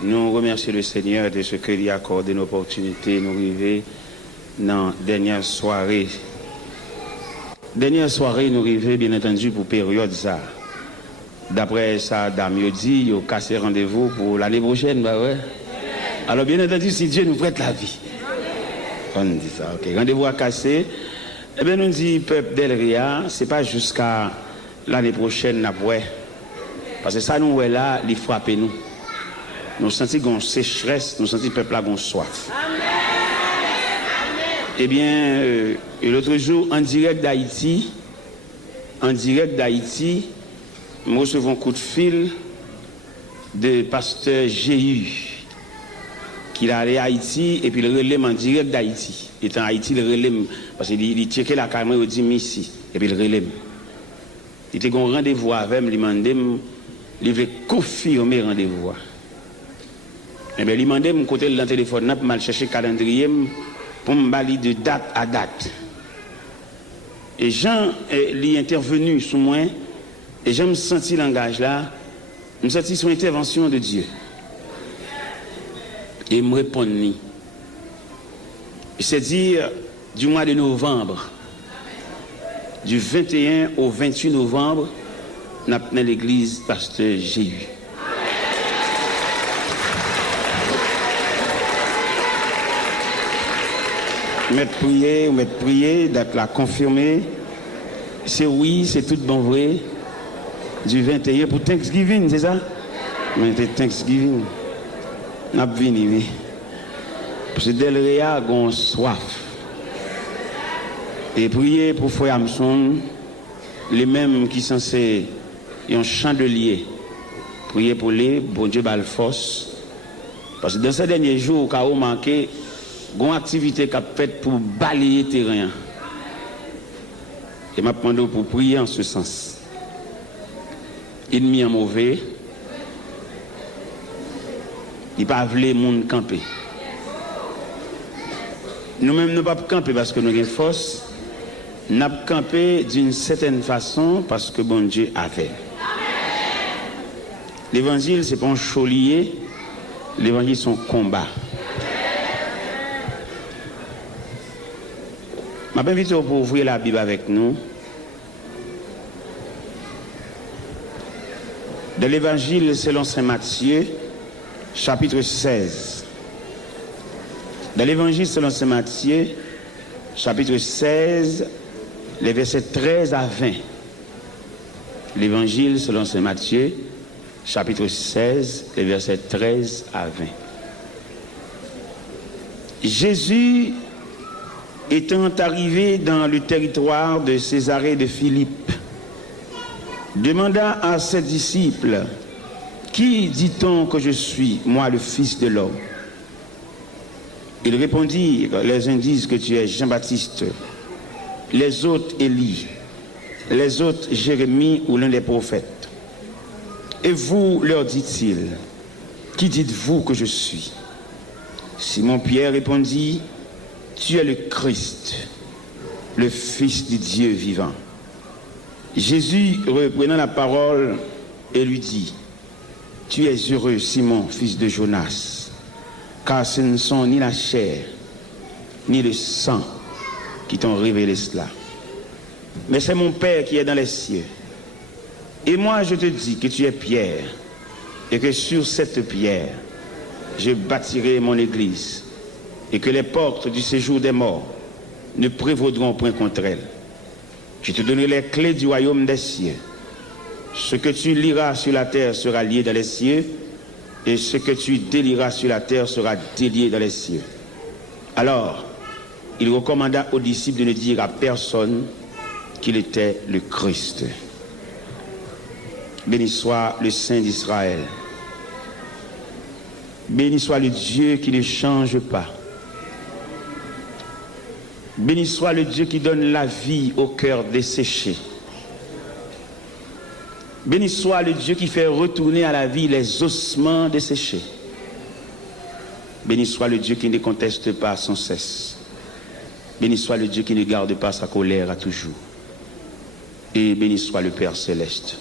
Nous remercions le Seigneur de ce qu'il a accordé une opportunité. Nous arrivons dans la dernière soirée. Dernière soirée, nous arrivons bien entendu pour période ça. D'après ça, Dame dit, il a cassé rendez-vous pour l'année prochaine. Bah ouais. Alors bien entendu, si Dieu nous prête la vie. On dit ça, ok. Rendez-vous à casser. Eh bien, nous dit, peuple d'Elria, ce n'est pas jusqu'à l'année prochaine, après. Parce que ça, nous, est là, il frappe nous. Nous sentons qu'on sécheresse, nous sentons que le peuple a soif. Eh bien, l'autre jour, en direct d'Haïti, nous recevons un coup de fil de pasteur Jéhu, qui est allé à Haïti et puis le relève en direct d'Haïti. Il est en Haïti, le relève, parce qu'il checkait la caméra, il dit ici, et puis le relève. Il était un rendez-vous avec moi, il m'a demandé, il veut confirmer le rendez-vous. Et bien, il m'a demandé, côté le téléphone, pour mal chercher le calendrier, pour me balayer de date à date. Et Jean est intervenu sur moi, et j'ai senti le langage là, je senti son intervention de Dieu. Et il me répondit. C'est-à-dire du mois de novembre, du 21 au 28 novembre, nous avons dans l'église pasteur Jéhu. Mettre prier, d'être là confirmé. C'est oui, c'est tout bon vrai. Du 21 pour Thanksgiving, c'est ça? Mais c'est Thanksgiving. Nous avons venu. Parce que Delria a soif. Et prier pour Frère Hamson, les mêmes qui sont censés un chandelier. Prier pour les, bon Dieu, bal force. Parce que dans ces derniers jours, quand on manqué, une activité qu'a faite pour balayer le terrain. Et m'a demandé pour prier en ce sens. Ennemi en mauvais, il pas voulu monde camper. Nous-mêmes nous pas camper parce que nous avons force. Nous avons campé d'une certaine façon parce que bon Dieu a fait. L'évangile c'est pas un chaulier, l'évangile c'est un combat. Je m'invite pour ouvrir la Bible avec nous. De l'évangile selon saint Matthieu, chapitre 16. Dans l'évangile selon saint Matthieu, chapitre 16, les versets 13 à 20. L'évangile selon saint Matthieu, chapitre 16, les versets 13 à 20. Jésus étant arrivé dans le territoire de Césarée de Philippe, demanda à ses disciples, « Qui dit-on que je suis, moi le Fils de l'homme ?» Ils répondirent, « Les uns disent que tu es Jean-Baptiste, les autres Élie, les autres Jérémie ou l'un des prophètes. Et vous, leur dit-il, qui dites-vous que je suis ?» Simon-Pierre répondit, « Tu es le Christ, le Fils du Dieu vivant. » Jésus, reprenant la parole, et lui dit, « Tu es heureux, Simon, fils de Jonas, car ce ne sont ni la chair, ni le sang qui t'ont révélé cela. Mais c'est mon Père qui est dans les cieux. Et moi, je te dis que tu es Pierre, et que sur cette pierre, je bâtirai mon église, et que les portes du séjour des morts ne prévaudront point contre elle. Je te donnerai les clés du royaume des cieux. Ce que tu liras sur la terre sera lié dans les cieux, et ce que tu délieras sur la terre sera délié dans les cieux. » Alors, il recommanda aux disciples de ne dire à personne qu'il était le Christ. Béni soit le Saint d'Israël. Béni soit le Dieu qui ne change pas. Béni soit le Dieu qui donne la vie au cœur desséché. Béni soit le Dieu qui fait retourner à la vie les ossements desséchés. Béni soit le Dieu qui ne conteste pas sans cesse. Béni soit le Dieu qui ne garde pas sa colère à toujours. Et béni soit le Père Céleste.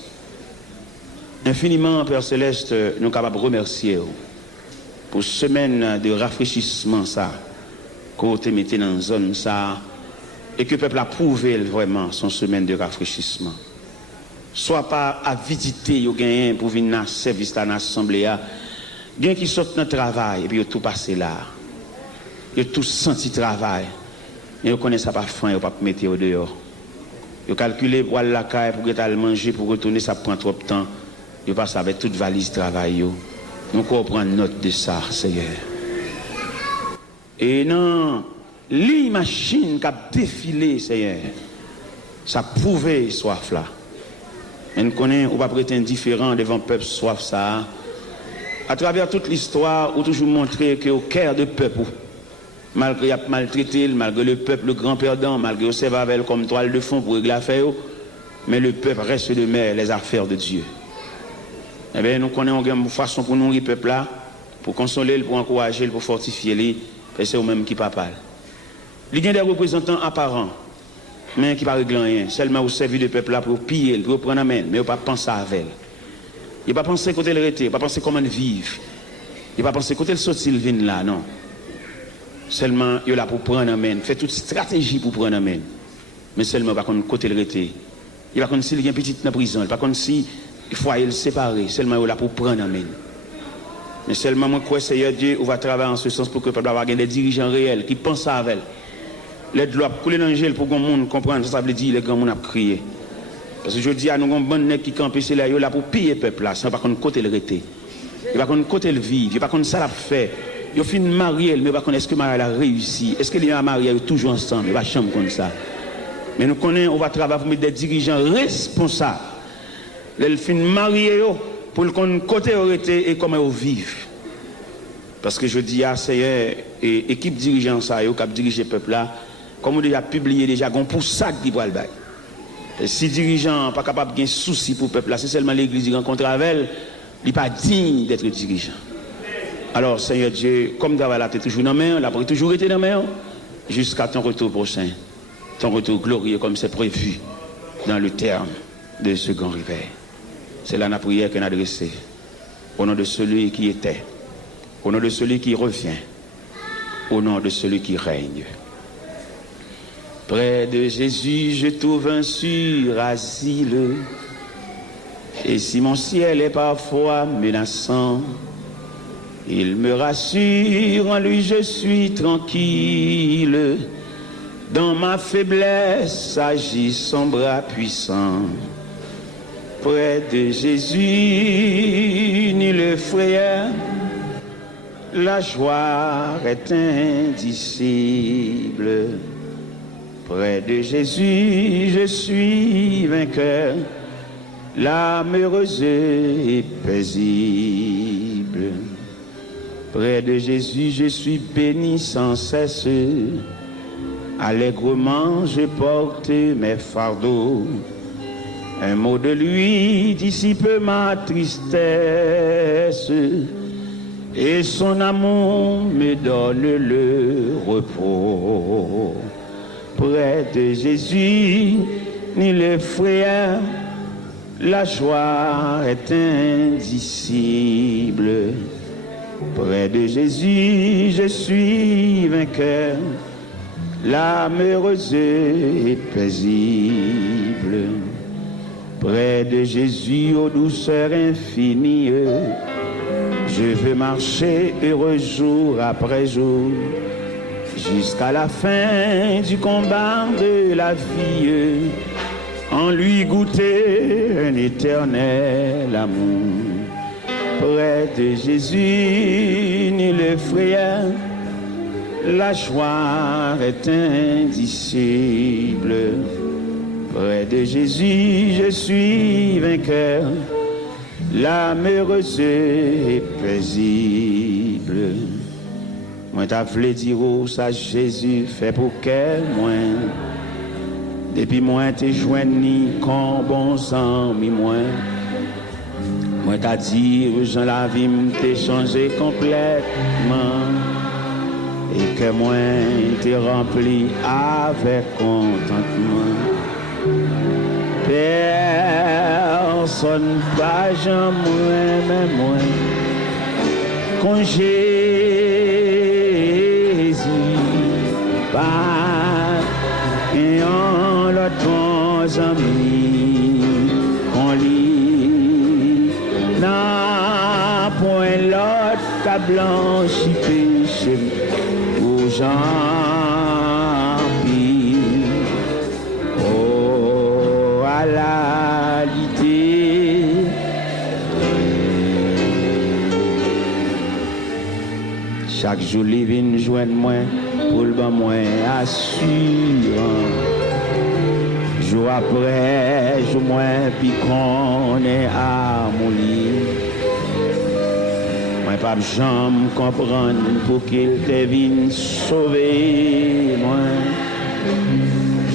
Infiniment, Père Céleste, nous sommes capables de remercier pour semaine de rafraîchissement ça, côté mettez dans une zone ça, et que le peuple a prouvé vraiment son semaine de rafraîchissement. Soit pas à visiter, yo gagné pour venir dans service dans l'assemblée, gain qui sortent dans le travail et puis yo tout passé là. Yo tout senti travail. Mais yo connaît ça pas faim, yo pas mettre au dehors. Yo calculer pour aller la caille pour aller manger pour retourner ça prend trop de temps. Yo passe avec toute valise travail yo. Nous prendre note de ça, Seigneur. Et non, les machines qui ont défilé, Seigneur, ça prouvait soif là. Et nous connaissons, on va pas être indifférent devant le peuple soif ça. À travers toute l'histoire, on a toujours montré qu'au cœur du peuple, malgré qu'il maltraité, malgré le peuple, le grand perdant, malgré qu'il serve avec comme toile de fond pour régler l'affaire, mais le peuple reste de mer les affaires de Dieu. Eh bien, nous connaissons une façon pour nourrir le peuple là, pour consoler, pour encourager, pour fortifier les, et c'est eux-mêmes qui parlent. Il y a des représentants apparents, mais qui ne parlent rien. Seulement au service du peuple là pour piller, pour prendre la main, mais ils ne pas penser à elle. Il ne pas penser côté le rete, il ne pas penser comment vivre. Il ne pas penser côté le sortir le vin là, non. Seulement, il est là pour prendre la main, fait toute stratégie pour prendre la main. Mais seulement, pas contre côté le rete. Il ne pas contre s'il y a une petite dans la prison, il ne pas contre si il faut le séparer, seulement il est là pour prendre la main. Mais seulement, moi, crois, Seigneur Dieu, on va travailler en ce sens pour que le peuple ait des dirigeants réels qui pensent à elle. L'aide doit couler dans le gel pour que le monde comprenne, ça veut dire que les grands monde a crié. Parce que je dis à nous, un bon nègre qui campe ici, là, il est là pour piller le peuple là, sans pas contre côté le rete. Il va contre côté le vivre, il va contre ça l'a fait. Il fin marié, mais pas connaître est-ce que Marie a réussi, est-ce que les mariés sont toujours ensemble, il va chambre comme ça. Mais nous connaissons, on va travailler pour mettre des dirigeants responsables. Les fin mariés pour le côté arrêté et comment ils vivent. Parce que je dis à Seigneur, et équipe dirigeant ça, qui a dirigé le peuple là, comme on déjà publié déjà, on pour ça qui va le bail. Si dirigeant pas capable de souci pour le peuple là, c'est seulement l'église qui rencontre avec elle, il n'est pas digne d'être dirigeant. Alors, Seigneur Dieu, comme d'avoir la tête toujours dans la main, la pourrait toujours été dans la main, jusqu'à ton retour prochain, ton retour glorieux comme c'est prévu dans le terme de ce grand réveil. C'est là la prière qu'on a adressée, au nom de celui qui était, au nom de celui qui revient, au nom de celui qui règne. Près de Jésus, je trouve un sûr asile, et si mon ciel est parfois menaçant, il me rassure, en lui je suis tranquille. Dans ma faiblesse agit son bras puissant. Près de Jésus, ni le frayeur, la joie est indicible. Près de Jésus, je suis vainqueur, l'âme heureuse et paisible. Près de Jésus, je suis béni sans cesse. Allègrement, je porte mes fardeaux. Un mot de lui dissipe ma tristesse. Et son amour me donne le repos. Près de Jésus, ni le frayeur, la joie est indicible. Près de Jésus, je suis vainqueur, l'âme heureuse et paisible. Près de Jésus, aux douceurs infinies, je veux marcher heureux jour après jour, jusqu'à la fin du combat de la vie, en lui goûter un éternel amour. Près de Jésus, ni le frayeur, la joie est indicible. Près de Jésus, je suis vainqueur, l'âme heureuse et paisible. Moi t'as voulu dire où ça Jésus fait pour quel moins. Depuis moi t'es joigni comme bons amis moi. Moi t'as dit Jean la vie m't'ai changé complètement. Et que moi t'es rempli avec contentement. Personne pas jamais moi. Quand Jésus part et en l'autre bons amis, qu'on lit n'a point l'autre qu'à blanchi péché aux gens pis. Oh, à la lité. Chaque jour, il vient joindre moi pour le ban moi assurant. Jour après, jour moins, puis qu'on est à mon lit. Moi, pas jamais comprendre pour qu'il te vienne sauver moi.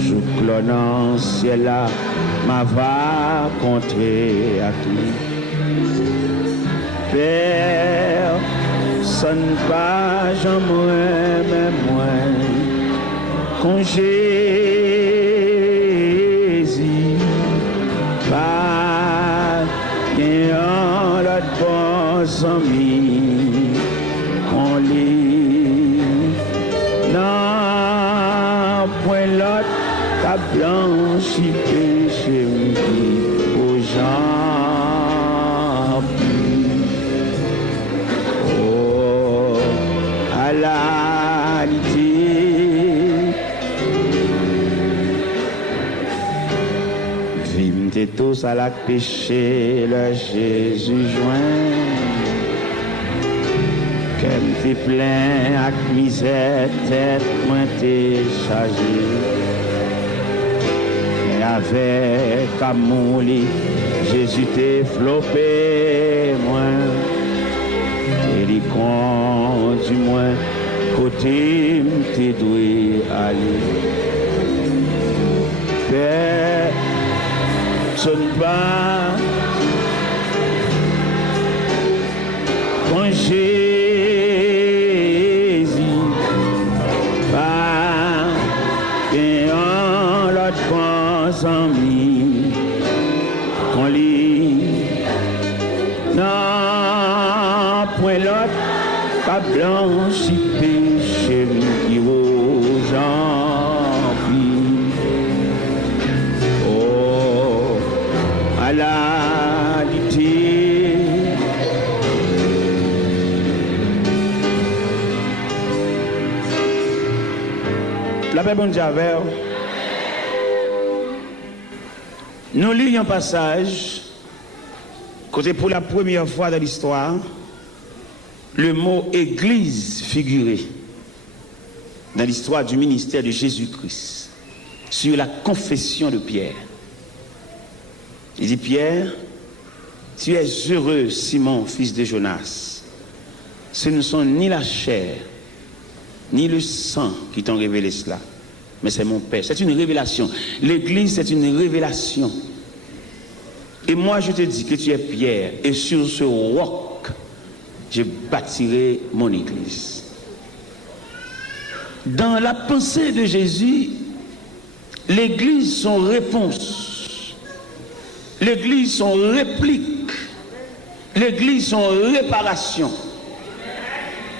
Je clonant ciel là, ma va contrer à tout. Père, sonne pas, j'en même moi, quand Jésus pas gagnant l'autre bon amis, qu'on lit, non, point l'autre, qu'a blanchi péché aux gens. La vime t'es tous à la péché, le Jésus joint. Qu'elle t'es plein à misère, tête moins t'es chargé. Et avec amour, Jésus t'es flopé, moins. Et il conduit moins. Côté m'te doué aller. Personne pas quand Jésus pas et en l'autre pense en lui qu'on lit non point l'autre pas blanchi péché qui aux gens oh à la lité la paix bonne Javel nous lisons un passage côté pour la première fois dans l'histoire le mot église figuré dans l'histoire du ministère de Jésus-Christ sur la confession de Pierre. Il dit Pierre, tu es heureux Simon, fils de Jonas. Ce ne sont ni la chair, ni le sang qui t'ont révélé cela, mais c'est mon Père. C'est une révélation. L'église, c'est une révélation. Et moi, je te dis que tu es Pierre, et sur ce roc, je bâtirai mon église. Dans la pensée de Jésus, l'église, son réponse, l'église, son réplique, l'église, son réparation,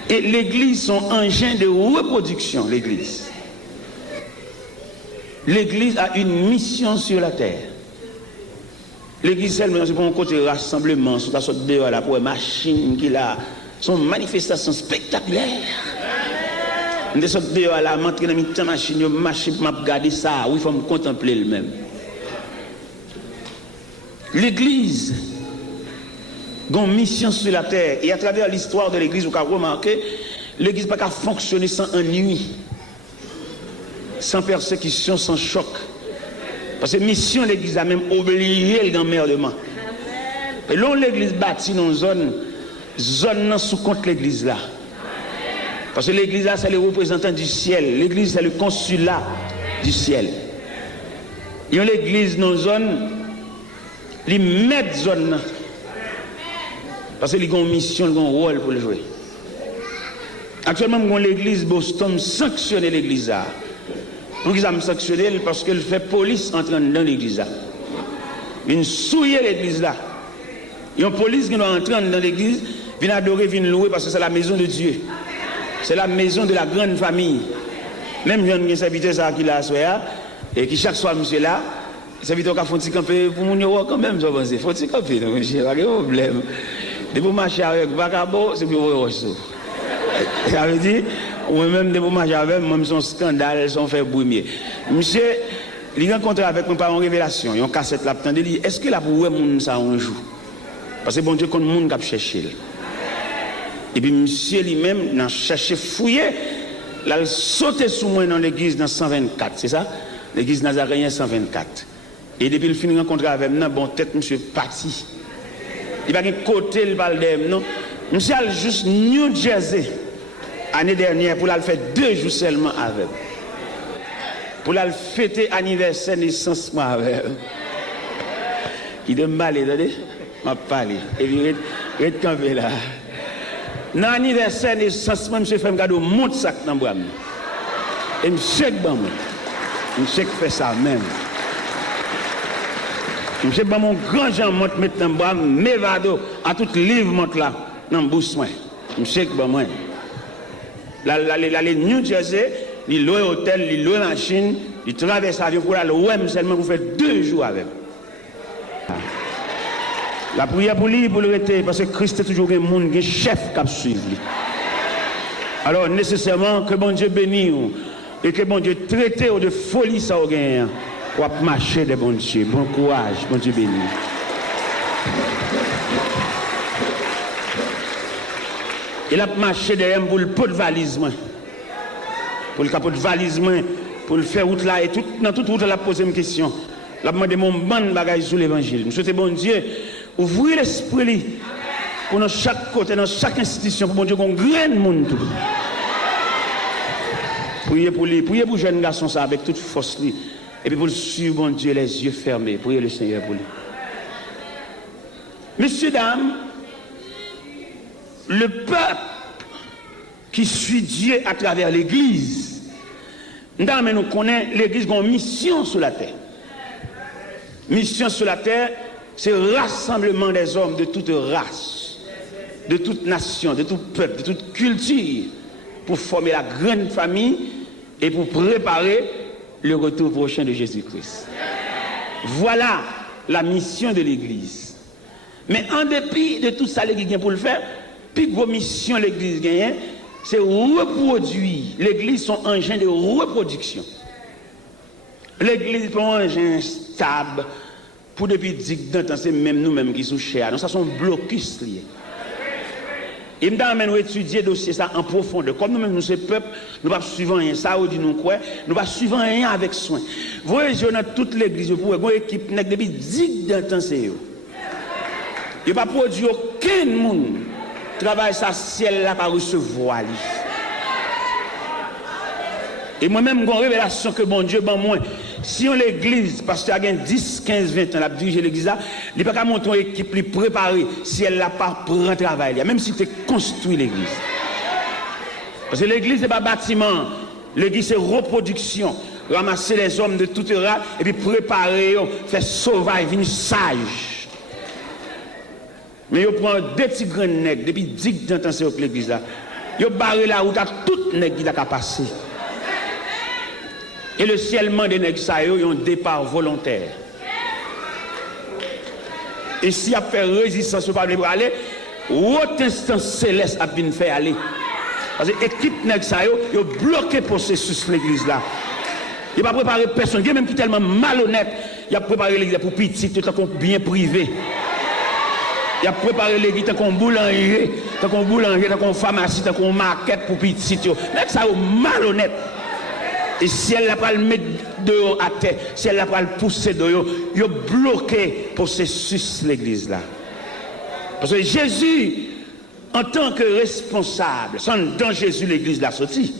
et l'église, son engin de reproduction, l'église. L'église a une mission sur la terre. L'église, c'est pour un côté rassemblement, sur la sorte dehors là, pour une machine qui a son manifestation spectaculaire. On sorte dehors là, monter dans une machine, je m'a regardé ça, oui, il faut me contempler le même. L'église a une mission sur la terre, et à travers l'histoire de l'église, vous avez remarqué, l'église n'a pas fonctionner sans ennui, sans persécution, sans choc. Parce que mission l'église a même obligé l'emmerdement. Et là l'église bâtie dans une zone sous compte l'église là. Parce que l'église là c'est le représentant du ciel. L'église c'est le consulat du ciel. Et l'église dans une zone, ils mettent zone là. Parce qu'ils ont une mission, ils ont un rôle pour le jouer. Actuellement, l'église Boston sanctionne l'église là. Pour qu'ils aient sanctionné parce qu'elle fait police entrer dans l'église là. Ils souillent l'église là. Il y a une police qui doit entrer dans l'église, Viens adorer, viens louer parce que c'est la maison de Dieu. C'est la maison de la grande famille. Même j'ai un serviteur qui l'a soya et qui chaque soir monsieur là, serviteur qui font petit camper pour mon yo quand même, je pense. Faut petit camper, donc monsieur, pas de problème. De vous marcher avec vagabond, c'est pour vous. Ça veut dire ou même de vous marcher avec même son scandale, son fait brumier. Monsieur, il rencontre avec mon parent révélation, il a une cassette là, dit est-ce que là pour ouais moun ça un jour? Parce que bon Dieu connaît monde qui a cherché. Et puis monsieur lui-même n'a cherché fouiller, il a sauté sous moi dans l'église dans 124, c'est ça? L'église nazaréenne 124. Et depuis le fin de rencontrer avec moi, bon tête monsieur parti. Il va pas côté le baldem non. Monsieur a juste New Jersey année dernière pour la faire 2 jours seulement avec. Pour la fêter anniversaire naissance avec. Qui de mal attendez, m'a parlé et puis red campé là. Dans l'anniversaire naissance monsieur fait un cadeau monte sac dans bras. Et monsieur bon monsieur fait ça même. Monsieur ban mon grand Jean monte mettre dans bras Mevado à tout livre monte là dans bouche moi. Monsieur ban moi. La New Jersey, il loue hôtel, il loue machine, il traverse l'avion pour aller ouem seulement pour faire 2 jours avec. La prière pour lui, pour le rester, parce que Christ est toujours un monde, un chef qui a suivi. Alors nécessairement que bon Dieu bénisse et que bon Dieu traite de folie ça au gain pour marcher de bon Dieu. Bon courage, bon Dieu bénisse. Il a marché derrière pour le pot de valise, pour le capot de valise, pour le faire route là, et tout, dans toute route, il a posé une question. Il a demandé mon ban de bagages sur l'évangile. Je souhaite, bon Dieu, ouvrir l'esprit pour dans chaque côté, dans chaque institution, pour bon Dieu qu'on graine monde tout. Priez pour lui, priez pour le jeune garçon ça avec toute force lui. Et puis pour le suivre, bon Dieu, les yeux fermés. Priez le Seigneur pour lui. Messieurs, dames, le peuple qui suit Dieu à travers l'Église, nous connaissons l'Église qui a une mission sur la terre. Mission sur la terre, c'est le rassemblement des hommes de toute race, de toute nation, de tout peuple, de toute culture, pour former la grande famille et pour préparer le retour prochain de Jésus-Christ. Voilà la mission de l'Église. Mais en dépit de tout ça, l'Église pour le faire, puis vos missions l'Église gagne, c'est reproduire. L'Église son engin de reproduction. L'Église est un engin stable pour depuis 10 ans, c'est même nous-mêmes qui sommes chers. Donc ça sont blocus liés. Et nous avons étudié le dossier ça en profondeur. Comme nous-mêmes, nous sommes peuple, nous ne suivons rien. Ça, on dit nous quoi? Nous ne suivons rien avec soin. Vous voyez, dans toute l'Église, vous voyez, une équipe depuis 10 ans, c'est eux. Il n'y a pas produit aucun monde. Travail ça ciel là pas recevoir lui. Et moi-même j'ai une révélation que bon Dieu ban moi. Si on l'église parce qu'il y a 10, 15, 20 ans la diriger l'église là, il pas qu'à monter une équipe lui préparer si elle l'a pas prend travail là, même si tu construit l'église. Parce que l'église c'est pas bâtiment, l'église c'est reproduction, ramasser les hommes de toute race et puis préparer, faire sauvage, venir sage. Mais ils prennent 2 petits grands nègres depuis 10 ans dans l'église là. Ils barrent la route à tout nègre qui a passé. Et le ciellement des nègres ça ils ont un départ volontaire. Et s'il y a fait résistance pour aller haute instance céleste a bien fait aller. Parce que l'équipe nègre ça ils ont bloqué le processus de l'église là. Il n'a pas préparé personne, il même qui tellement malhonnête, il a préparé l'église pour petit, tout en bien privé. Il a préparé l'église tant qu'on boulanger, tant qu'on pharmacie, tant qu'on market pour petit. Mais ça est malhonnête. Et si elle n'a pas le mettre dehors à terre, si elle n'a pas le pousser dehors, il a bloqué le processus de l'église là. Parce que Jésus, en tant que responsable, sans dans Jésus l'église l'a sorti.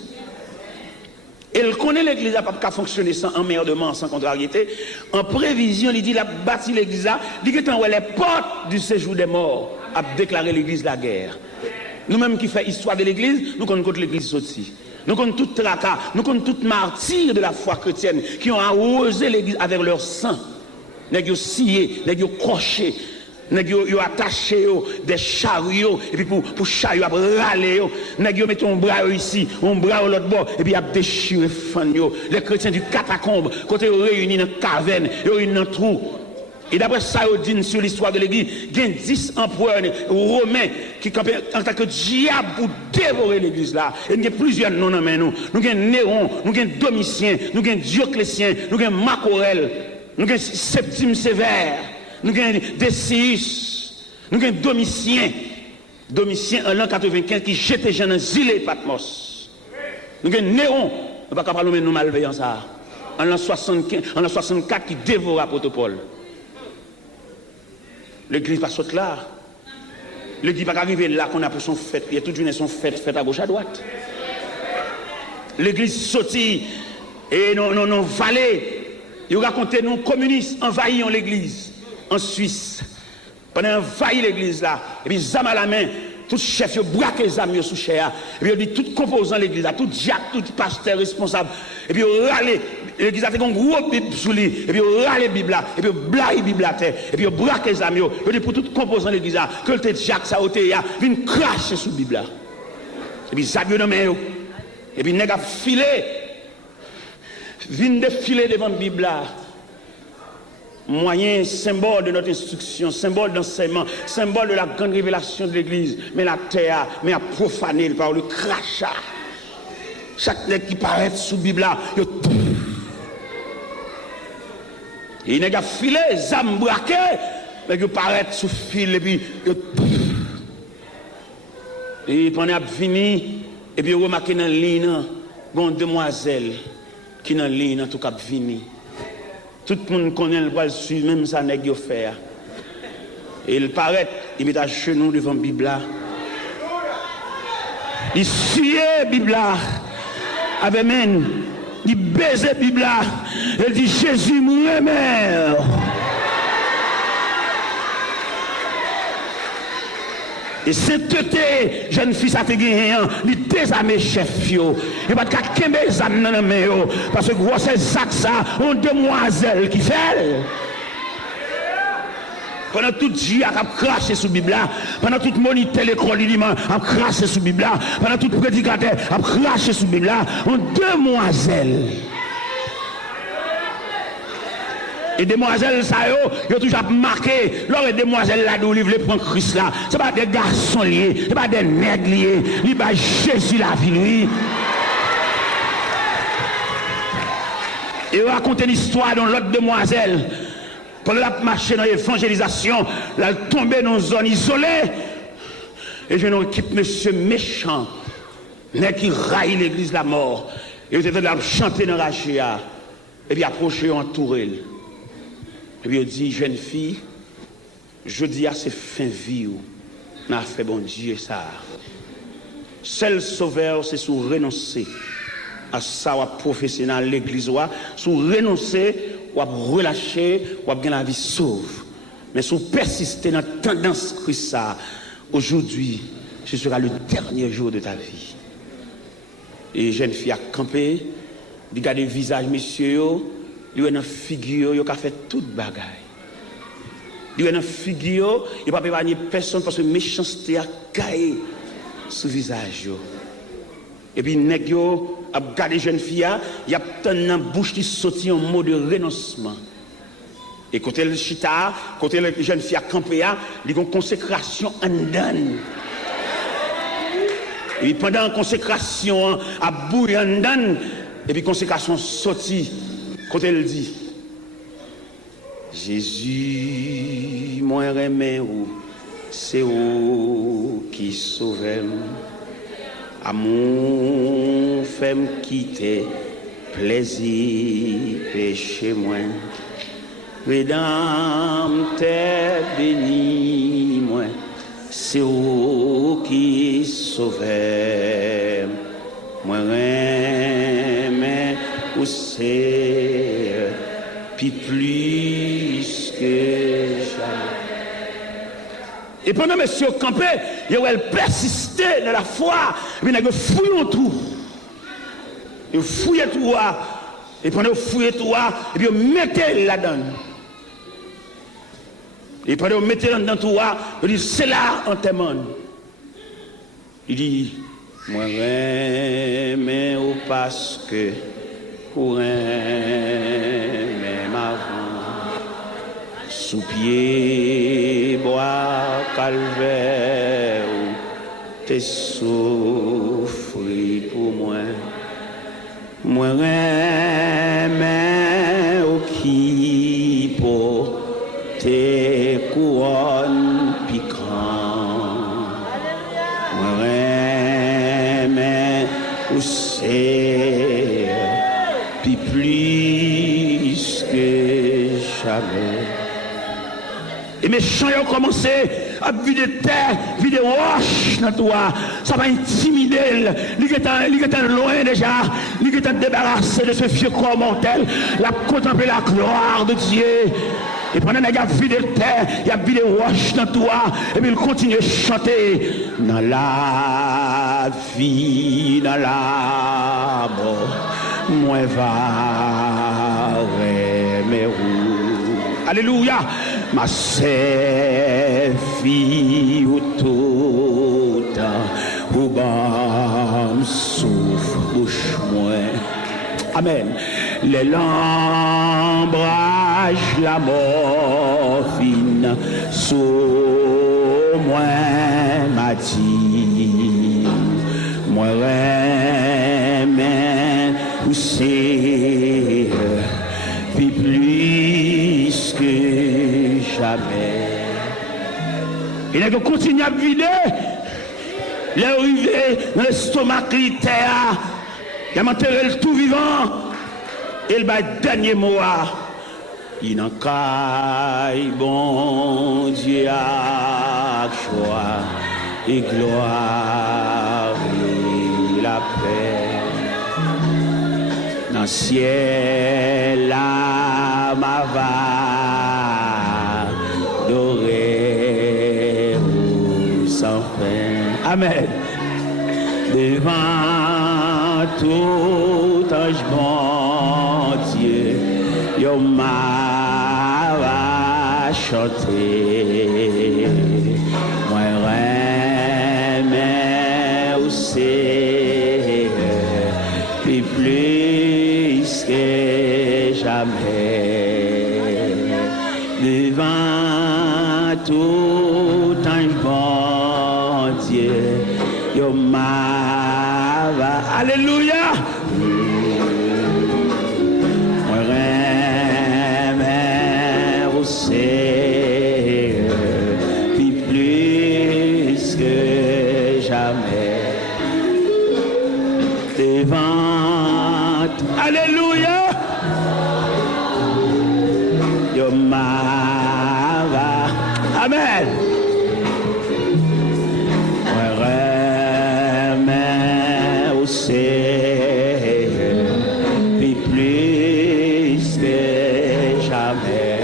Elle connaît l'église n'a pas fonctionner sans emmerdement, sans contrariété. En prévision, il dit la bâti l'église là, il dit que tant les portes du séjour des morts a déclaré l'église la guerre. Nous-mêmes qui fait histoire de l'église, nous connaissons l'église sortie. Nous connaissons tout tracas, nous connaissons tout martyr de la foi chrétienne qui ont arrosé l'église avec leur sang. Nous avons scié, nous avons croché, Nèg yo attaché des chariots et puis pour chariot râler yo. Nèg yo met un bras ici, un bras à l'autre bord et puis a déchiré fan yo. Les chrétiens du catacombe côté réunis dans caverne, réunis dans trou. Et d'après ça, on dit sur l'histoire de l'église, il y a 10 empereurs romains qui campaient en tant que diable pour dévorer l'église là. Et il y a plusieurs noms dans nous. Nous avons Néron, nous avons Domitien, nous avons Dioclétien, nous avons Marc Aurèle, nous avons Septime Sévère, nous avons Décius, nous avons Domitien. Domitien en l'an 95 qui jetait les gens dans l'île de Patmos. Nous avons Néron, on ne va pas parler de nous malveillants ça. En l'an 64 qui dévore l'apôtre Paul. L'église pas saute là. L'église pas arriver là qu'on a pour son fête. Il y a toute une son fête à gauche à droite. L'église sortie et non vallée. Il raconté nous communistes envahissent l'église en Suisse. Pendant envahi l'église là et puis zam à la main, tout chef yo braque les amis sous chair. Et puis il dit tout composant l'église là, tout diacre, tout pasteur responsable. Et puis râler l'église a fait un gros bible sous lui et puis râler bible là et puis blague bible à terre et puis braque les amis. Il dit pour tout composant l'église là que le diacre ça ôté ya, vient cracher sous bible là. Et puis ça dans main yo. Et puis nèg a filé vient défiler devant bible là. Moyen, symbole de notre instruction, symbole d'enseignement, symbole de la grande révélation de l'Église. Mais la terre, mais à profaner par le crachat. Chaque nègre qui paraît sous la Bible là, il n'y a pas filé, zam braqué, mais il paraît sous fil et puis et pendant qu'il fini, et puis remarqué dans la ligne, une demoiselle qui dans la ligne, en tout cas, fini. Tout le monde connaît le bras suivre, même ça n'est pas fait. Et il paraît, il met à genoux devant la Bible. Il suit la Bible avec même. Il baise la Bible. Il dit Jésus me remet. Et sainteté, jeune fille, ça te gagne, il désarme chef, yo. Il va te kembe les âmes dans la main, parce que gros, c'est ça, on demoiselle qui fait. Pendant tout Dieu a craché sous la Bible, pendant tout moniteur l'école a craché sous la Bible, pendant tout prédicateur a craché sous la Bible, on demoiselle. Et demoiselles, ça yo toujours marqué. Lors des demoiselles là d'où livre prend Christ là, c'est pas des garçons liés, c'est pas des nègres liés, li ba Jésus la vie lui. Et on raconte une histoire dans l'autre demoiselle. Pendant la marché dans l'évangélisation, elle est tombée dans une zone isolée. Et je une équipe monsieur méchant, qui raille l'église la mort. Et ils étaient là chanter dans la chia. Et puis approcher entourer. Et puis il dit, jeune fille, je dis à ces fins vie où n'a fait bon Dieu ça. Seul sauveur, c'est sous renoncer à ça, ou professionnel l'église, sous renoncer, ou relâcher, ou gagner la vie sauve. Mais sous persister dans la tendance Christ ça, aujourd'hui, ce sera le dernier jour de ta vie. Et jeune fille a campé, regarde le visage, monsieur. Il y a une figure, il a fait toute bagaille. Il y a une figure, il ne peut pas épargner personne parce que méchanceté a caillé sous le visage. Et puis, nèg yo a regardé jeune fille, il y a dans la bouche qui sortit un mot de renoncement. Et côté le chita, côté la jeune fille a campé, il y a une consécration en dan. Et puis pendant la consécration, à bouillir en dan, et puis consécration sortie. Quand elle dit, Jésus, moi remets où, c'est où qui sauve, à mon femme quitter, plaisir, péché moi, rédempteur béni moi, c'est où qui sauve, moi remets où c'est, puis plus que jamais. Et pendant monsieur campé, il a persisté dans la foi, mais il a fouillé tout. Il a fouillé tout, et pendant qu'il fouillé tout, et puis il mettait là-dedans. Et pendant que mettez dans tout, il dit, c'est là en témoin. Il dit, moi, mais ou parce que, pour même avant, sous pied, bois, calvaire, t'es souffri pour moi. Moi, mais ou qui pour tes couronnes piquantes. Moi, mais ou c'est puis plus que jamais. Et mes chants ont commencé à vider terre, vider roche dans toi. Ça va intimider. Il est loin déjà. Il est débarrassé de ce vieux corps mortel. Il a contemplé la gloire de Dieu. Et pendant qu'il a vidé terre, il a vidé roche dans toi. Et puis il continue à chanter. Dans la vie, dans la mort, moi va mes roues. Alléluia. Ma fille ou tout ou bam souffle bouche moi. Amen. Les lambrages, la morphine sous moi m'a dit moi mais où c'est puis plus que jamais. Il a continué à vider. Il est arrivé dans l'estomac littéraire. Il a enterré le tout vivant. Et le dernier mot. Il n'a qu'à bon Dieu à joie et gloire et la paix. Dans le ciel, la ma va doré sans fin. Amen. Devant tout ange bon Dieu, yo m'a va chanter. Moi mais aussi plus que jamais. Devant tout ange bon Dieu, yo m'a va. Alléluia. Moi mais aussi plus que jamais. Devant, alléluia. Yo m'a va. Amen. Mais aussi puis plus que jamais.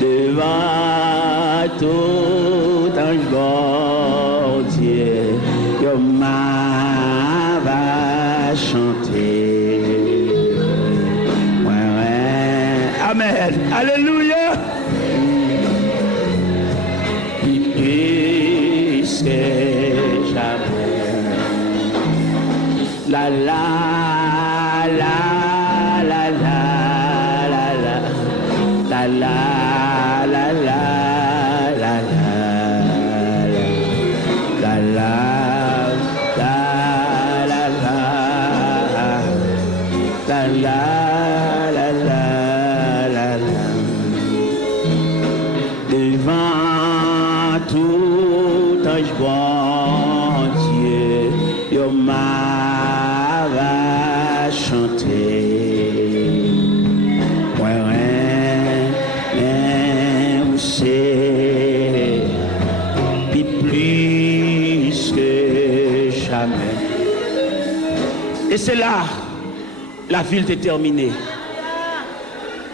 Devant tout ange bon Dieu, yo m'a va chanter. Amen. Alléluia. Plus que jamais. La la la la la la la la la la la la la la devant tout ange bon Dieu, yo m'a va chanter. Moi rien c'est plus que jamais. Et c'est là la ville est terminée.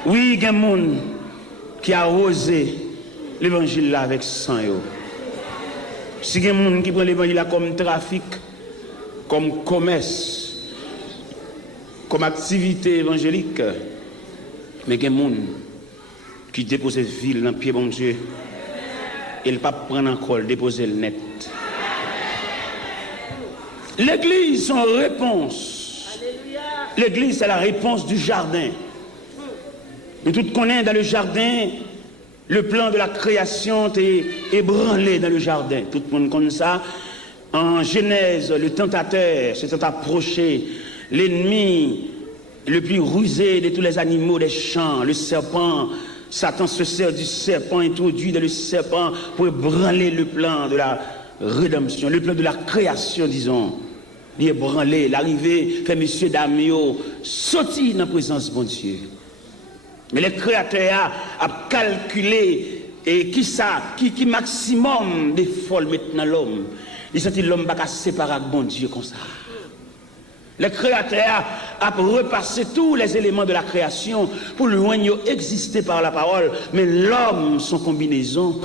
Oui, il y a des gens qui a osé l'évangile là avec sang. Si il y a des gens qui prennent l'évangile comme trafic, comme commerce, comme activité évangélique, mais il y a des gens qui dépose ville dans le pied, bon Dieu. Et le pape prend encore, déposer le net. L'église, son réponse. L'église, c'est la réponse du jardin. Nous tous connaissons dans le jardin, le plan de la création est ébranlé dans le jardin. Tout le monde connaît ça. En Genèse, le tentateur s'est approché, l'ennemi le plus rusé de tous les animaux des champs, le serpent. Satan se sert du serpent, introduit dans le serpent pour ébranler le plan de la rédemption, le plan de la création, disons. Il est branlé, l'arrivée fait monsieur Damio sorti dans la présence de bon Dieu. Mais le créateur a calculé et qui maximum des folles maintenant l'homme. Il sentit l'homme pas séparer avec bon Dieu comme ça. Le créateur a repassé tous les éléments de la création pour le loigner exister par la parole, mais l'homme, son combinaison,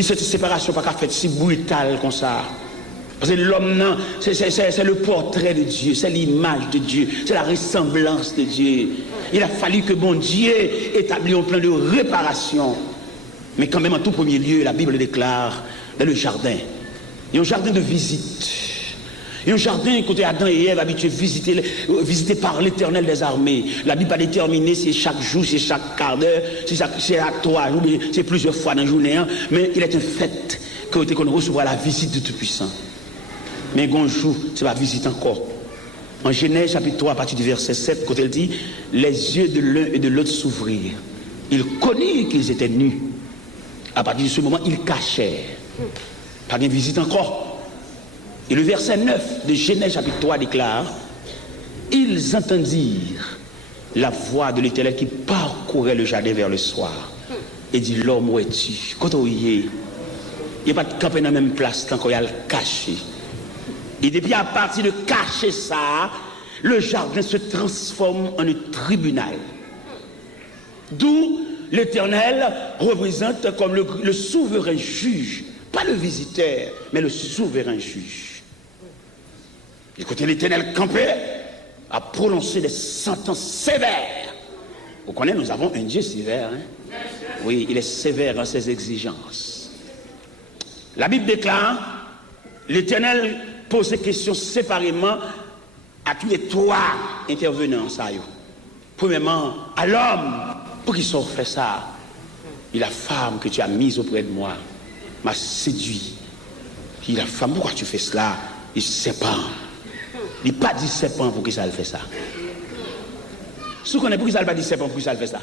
cette séparation pas faite si brutale comme ça. Parce que l'homme, c'est le portrait de Dieu, c'est l'image de Dieu, c'est la ressemblance de Dieu. Il a fallu que bon Dieu établisse un plan de réparation. Mais quand même, en tout premier lieu, la Bible déclare dans le jardin. Il y a un jardin de visite. Il y a un jardin côté Adam et Ève habitués visité par l'Éternel des armées. La Bible a déterminé c'est chaque jour, c'est chaque quart d'heure, c'est à 3 jours, c'est plusieurs fois dans la journée. Mais il est un fait qu'on recevra la visite du Tout-Puissant. Mais un jour, c'est pas visite encore. En Genèse chapitre 3, à partir du verset 7, quand elle dit, les yeux de l'un et de l'autre s'ouvrirent. Ils connurent qu'ils étaient nus. À partir de ce moment, ils cachèrent. Pas de visite encore. Et le verset 9 de Genèse chapitre 3 déclare, ils entendirent la voix de l'Éternel qui parcourait le jardin vers le soir. Et dit, l'homme où es-tu? Quand on y est, il n'y a pas de camper dans la même place tant qu'il y a le caché. Et depuis à partir de cacher ça, le jardin se transforme en un tribunal. D'où l'Éternel représente comme le souverain juge, pas le visiteur, mais le souverain juge. Et quand l'Éternel campait, a prononcé des sentences sévères. Vous connaissez, nous avons un Dieu sévère. Hein? Oui, il est sévère dans ses exigences. La Bible déclare, l'Éternel pose des questions séparément à tous les trois intervenants. Ça, premièrement, à l'homme, pour qu'il soit fait ça, et la femme que tu as mise auprès de moi m'a séduit. Et la femme, pourquoi tu fais cela? Il serpent. Il n'a pas dit serpent pour qu'il ça fait ça. Si vous connaissez pour qu'il pas dit serpent pour qu'il ça fait ça.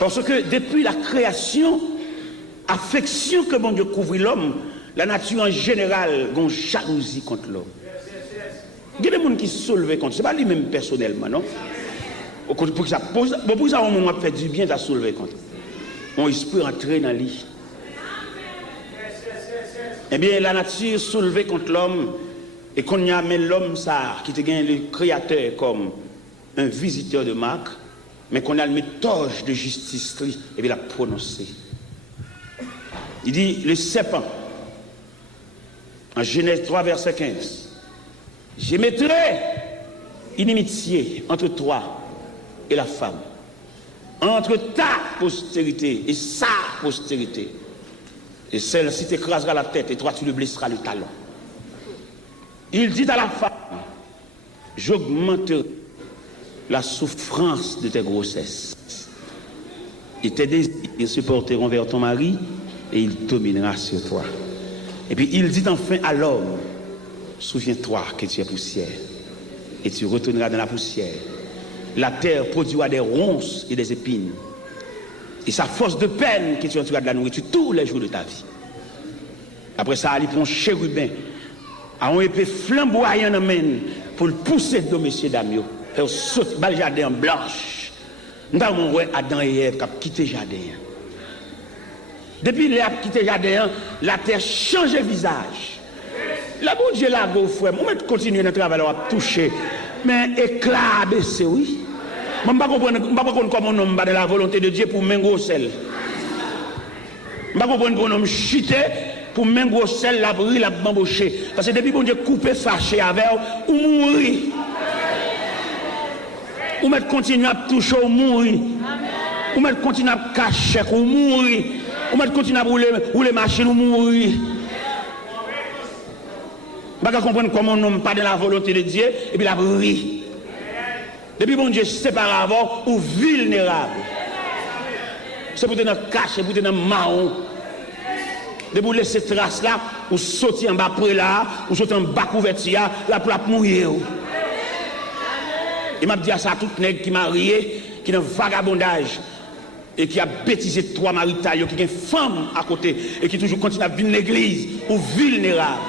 Parce que depuis la création, affection que bon Dieu couvre l'homme, la nature en général a une jalousie contre l'homme. Il y a des gens qui se soulèvent contre. Ce n'est pas lui-même personnellement, non? Pour que ça pose, pour ça, on a fait du bien, ça soulever contre. On espère entrer dans lui. Eh bien, la nature soulevée contre l'homme, et qu'on y a mis l'homme ça, qui te gagne le créateur comme un visiteur de marque, mais qu'on a le torche de justice, et bien l'a prononcé. Il dit, le serpent, en Genèse 3, verset 15, je mettrai inimitié entre toi et la femme, entre ta postérité et sa postérité. Et celle-ci t'écrasera la tête et toi tu le blesseras le talon. Il dit à la femme, j'augmenterai la souffrance de tes grossesses. Et tes désirs se porteront vers ton mari et il dominera sur toi. Et puis il dit enfin à l'homme, souviens-toi que tu es poussière et tu retourneras dans la poussière. La terre produira des ronces et des épines. Et sa force de peine que tu auras de la nourriture tous les jours de ta vie. Après ça, il prend un chérubin, à un épée flamboyant en main pour le pousser de monsieur Damio. Faire sauter le jardin en blanche. Nous avons vu Adam et Ève qui ont quitté le jardin. Depuis qu'ils ont quitté le jardin, la terre change de visage. La bon Dieu là, go frère, on va continuer notre travail à toucher. Mais éclat baissé, oui. Je ne comprends pas comment on a de la volonté de Dieu pour mengo sel. Je ne comprends pas comment on a chuté pour mengo sel, la brille, la bamboché. Parce que depuis que Dieu coupé, fâché avec ou mourir. Ou mettre continuer à toucher ou mourir. Ou mettre continuer à cacher ou mourir. Ou mettre continuer à rouler machine ou mourir. Je ne comprendre comment on n'a pas de la volonté de Dieu et puis la brille. Depuis bon Dieu sépare avant ou vulnérable. C'est pour te cacher, pour te marron. De vous laisser trace là, ou sortir en bas après là, ou sortir en bas couverture là pour la mourir. Il m'a dit à ça tout nègre qui marié, qui est dans vagabondage et qui a bêtisé 3 maritales, qui a une femme à côté et qui toujours continue à vivre l'église ou vulnérable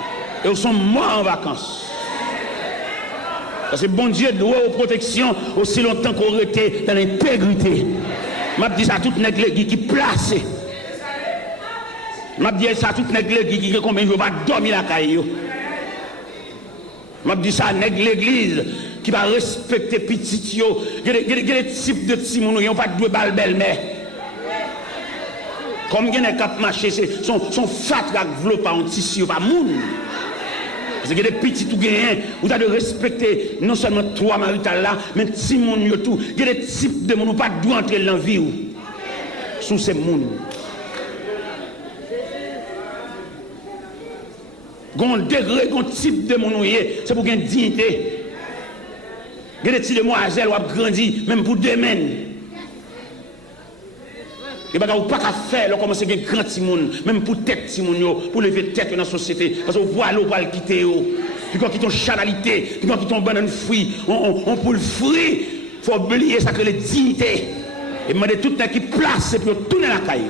et ils sont morts en vacances. Parce que bon Dieu doit aux protections aussi longtemps qu'on était dans l'intégrité. M'a dit ça tout nègre qui placé. M'a dit ça tout nègre qui combien de va dormir la caillou. M'a dit ça nègre l'église qui va respecter petit yo. Il y a des types de petits moun qui ont pas de balles belle-mère. Comme il y a des cap marché son fat la vlo pas un tissu pas moun. Parce que des petits tout gagnent, vous avez de respecter non seulement 3 maritales là, mais petits moun yo tout. Il y a des types de moun pas doit entrer dans vie ou sous ces moun. Gon degré, gon type de moun c'est pour gagner dignité. Il y a des petites demoiselles qui ont grandi, même pour 2 semaines. Il n'y a pas qu'à faire, on commence à gagner grand timoun, même pour tête timoun, pour lever tête dans la société. Parce qu'on voit l'eau pour le quitter. Puis quand ils ont chanalité, puis quand ils ont banane fruit, on pour le fruit, il faut oublier ça que les dignités. Et demander tout le temps qui place et puis tourner la caille.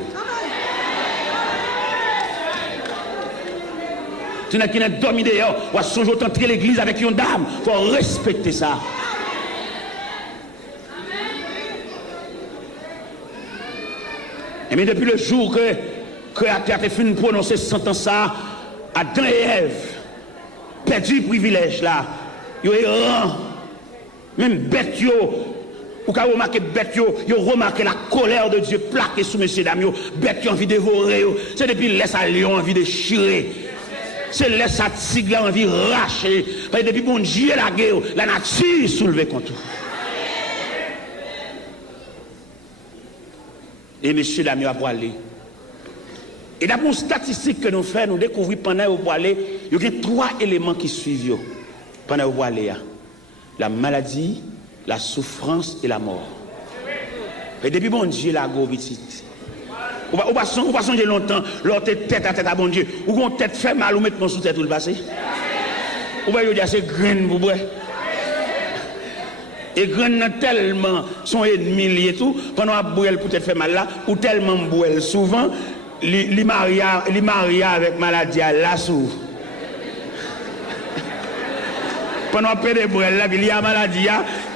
Tu n'as qui n'a dormi dehors, ou à son jour entrer l'église avec une dame, il faut respecter ça. Et bien depuis le jour que le Créateur a fait prononcer cette sentence, Adam et Ève, perdu le privilège là, ils sont errants, même bêtes, ou quand vous remarquez bêtes, vous remarquez la colère de Dieu plaquée sous messieurs dames, bêtes ont envie de dévorer, c'est depuis laisse à lion envie de chirer. C'est laisse à tigre envie de racher. Parce que depuis bon Dieu la guerre, la nature soulevée contre vous. Et messieurs dames, à aller. Et d'après une statistique que nous faisons, nous découvrons pendant que vous aller, il y a 3 éléments qui suivent pendant que vous aller. La maladie, la souffrance et la mort. Et depuis bon Dieu la guerre petite. Ou pas songer longtemps, l'autre tête à tête à bon Dieu. Ou qu'on tête fait mal ou mettre sous tête tout le passé. Ou bien dire c'est graine pour boire. Et graine tellement son ennemi et tout, pendant à boire pour tête fait mal là, ou tellement boire souvent, li maria avec maladie là sous. Pendant peu de boire là, il y a maladie,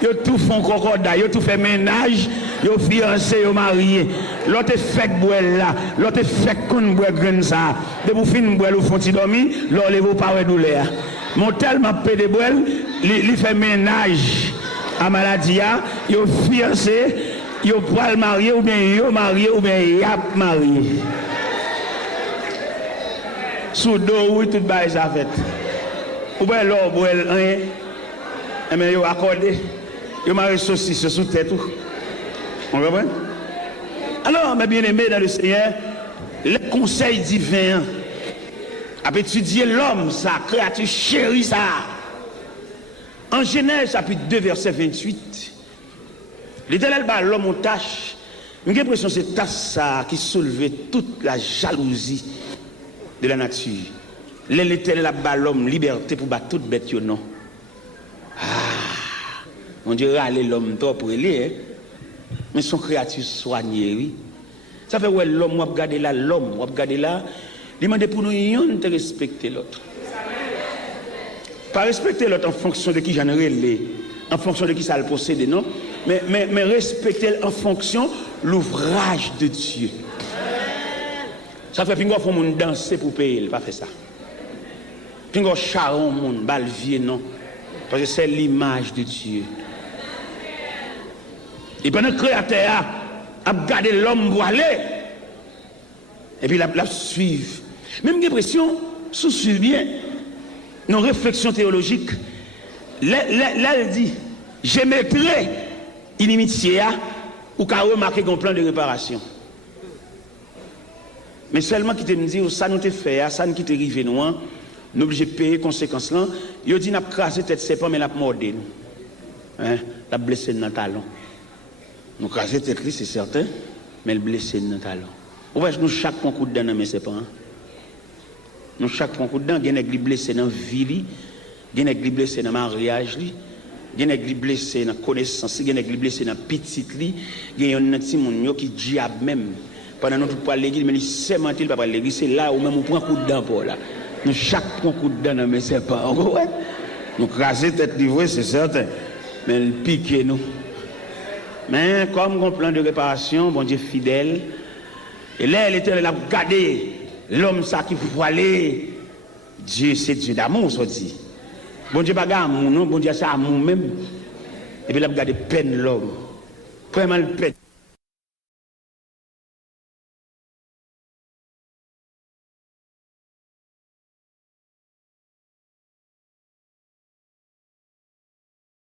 yo tout font crocodile, yo tout fait ménage. Yo fiancé, yo marié. L'autre fait boire là, l'autre fait qu'on boire graine ça. De vous fin boire au fond ti dormi, l'autre vous pas douleur. Mon tellement peu de boire, il fait ménage à maladie, yo fiancé, yo poil marié ou bien yo marié ou bien yap marié. Sous dos oui tout bail ça fait. Ou bien l'autre boire rien. Mais yo accordé, yo marié saucisse sous tête tout. On comprend? Alors, mes bien-aimés dans le Seigneur, les conseils divins, à étudier l'homme, sa créature chérie, ça. En Genèse, chapitre 2, verset 28, l'Éternel bat l'homme en tâche. J'ai l'impression que c'est ça qui soulevait toute la jalousie de la nature. L'Éternel bat l'homme liberté pour battre toute bête, non? Ah, on dirait aller l'homme toi pour aller, hein? Mais son créature soignée, oui. Ça fait ouais l'homme, on va regarder là, l'homme, on va regarder là. Il demande pour nous de respecter l'autre. Pas respecter l'autre en fonction de qui j'en ai, en fonction de qui ça le possède, non? Mais respecter en fonction de l'ouvrage de Dieu. Ça fait pingo faut mon danser pour payer, il pas fait ça. Pingo charon mon bal vie non. Parce que c'est l'image de Dieu. Et pendant que le Créateur a regardé l'homme pour aller, et puis il a suivi. Même l'impression, sous bien, nos réflexions théologiques, là, elle dit, je mettrai inimitié ou qu'à remarquer un plan de réparation. Mais seulement qui te me dit, ça nous te fait, ça nous qui te rive nous, nous obligés de payer conséquences là. Il dit, n'a pas crasé tête serpent, mais n'a pas mordé nous. Hein? N'a blessé dans le talon. Nous crasé tête c'est certain, mais le blessé dans le talon. Vous voyez, nous chaque coup de dent dans mes serpents. Nous chaque coup de dent, il y a des blessés dans la vie, il y a des blessés dans le mariage, il y a des blessés dans la connaissance, il y a des blessés dans la petite, il y a un petit monde qui diable même. Pendant notre pas l'église, mais il sait mentir, pas l'église, c'est là où même on prend un coup de dent pour là. Nous chaque coup de dent dans mes serpents. Nous craser tête livrée, c'est certain, mais il pique nous. Mais comme un plan de réparation, bon Dieu fidèle, et là, l'Éternel a gardé l'homme ça qui faut aller. Dieu, c'est Dieu d'amour, ça dit. Bon Dieu, pas d'amour, non, bon Dieu, c'est amour même. Et puis, il a gardé peine l'homme. Vraiment, le peine.